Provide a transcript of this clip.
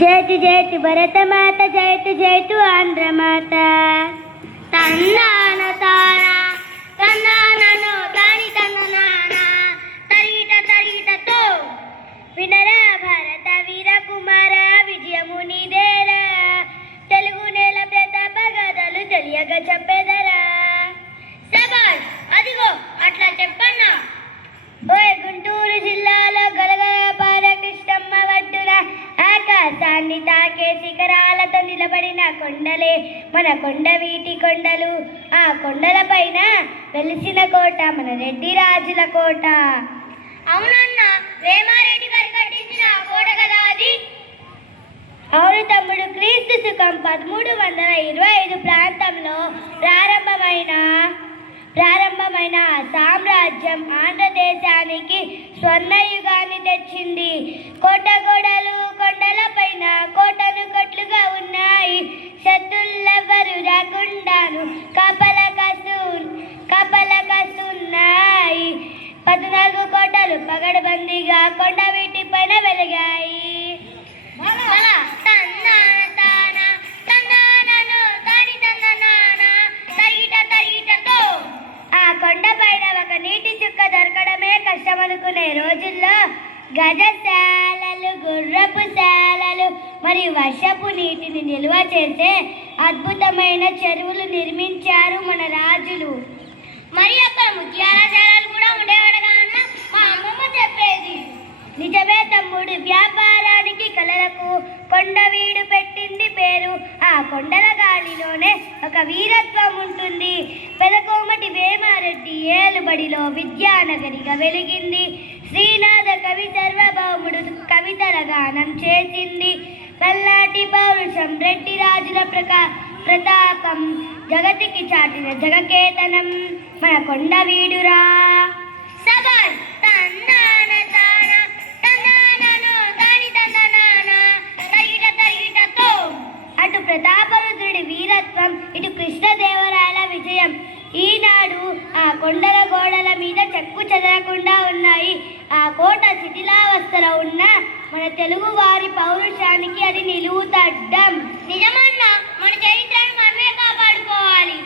జయతు జయతు భరతమాత, జయతు జయతు ఆంధ్రమాత. తన్నాన తాన తన్నానను తాని తన్నాన తరిగిట తరిగిటతో వినరా భారత వీర కుమార, విజయము నీదేరా. తెలుగు నేల ప్రతాప గదలు తెలియగా చెప్పేదరా. సబాష్, అదిగో అట్లా చెప్పన్నా. ఓయ్ గుంటూరు జిల్లాలో గలగల కృష్ణమ్మ వడ్డున ఆకాశాన్ని తాకే శిఖరాలతో నిలబడిన కొండలే మన కొండవీటి కొండలు. ఆ కొండల పైన వెలిసిన కోట మన రెడ్డి రాజుల కోట. అవునన్న, వేమారెడ్డి గారు కట్టించిన ఆ కోట కదా అది? అవును తమ్ముడు, క్రీస్తు శకం 1325 ప్రాంతంలో ప్రారంభమైన సామ్రాజ్యం ఆంధ్రదేశానికి స్వర్ణయుగాన్ని తెచ్చింది. కోటగోడలు కొండలపైన కోటను కొట్లుగా ఉన్నాయి. శత్రులెవ్వరు రాకుండాను కాపలకస్తున్నాయి. 14 కోటలు పగడబందీగా కొండ వీటి పైన వెలిగాయి. ఆ కొండ పైన ఒక నీటి చుక్క దొరకడమే కష్టమనుకునే రోజుల్లో గజశాలలు, గుర్రపు శాలలు మరియు వర్షపు నీటిని నిల్వ చేసే అద్భుతమైన చెరువులు నిర్మించారు మన రాజులు. మరి అక్కడ ముత్యాల శాలలు కూడా ఉండేవాడుగా అన్న మా అమ్మమ్మ చెప్పేది. నిజమే తమ్ముడు, వ్యాపారానికి కళలకు కొండవీడు పెట్టింది పేరు. ఆ కొండల గాలిలోనే ఒక వీరత్వం ఉంటుంది. పెదకోమటి వేమారెడ్డి ఏలుబడిలో విద్యానగరిగా వెలిగింది. శ్రీనాథ కవి సార్వభౌముడు కవితల గానం చేసింది. పల్నాటి పౌరుషం, రెడ్డి రాజుల ప్రతాపం జగతికి చాటిన జగకేతనం మన కొండవీడురా. సబాష్, అటు ప్రతాపరుద్రుడి వీరత్వం, ఇటు కృష్ణదేవరాయల విజయం ఈనాడు ఆ కొండల గోడల మీద చెక్కు చెదరకుండా ఉన్నాయి. ఆ కోట శిథిలావస్థలో ఉన్న మన తెలుగు వారి పౌరుషానికి అది నిలువుతడ్డం. నిజమన్నా, మన చరిత్రను మనమే కాపాడుకోవాలి.